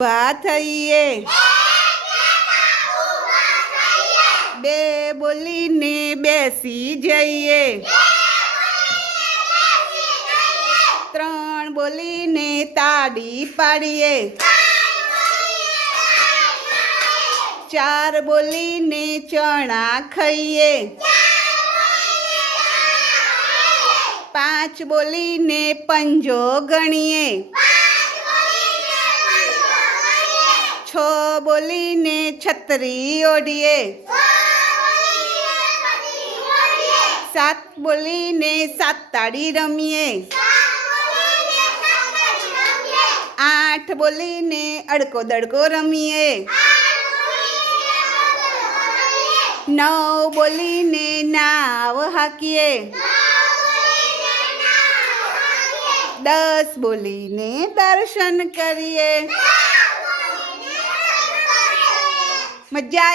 ઊભા થઈએ બે બોલીને બેસી જઈએ ત્રણ બોલીને તાળી પાડીએ ચાર બોલીને ચણા ખાઈએ પાંચ બોલીને પંજો ગણીએ છ બોલીને છત્રી ઓઢીએ સાત બોલીને સાત તાળી રમીએ આઠ બોલીને અડકો દડકો રમીએ નવ બોલીને નાવ હાકીએ દસ બોલીને દર્શન કરીએ મજા આવી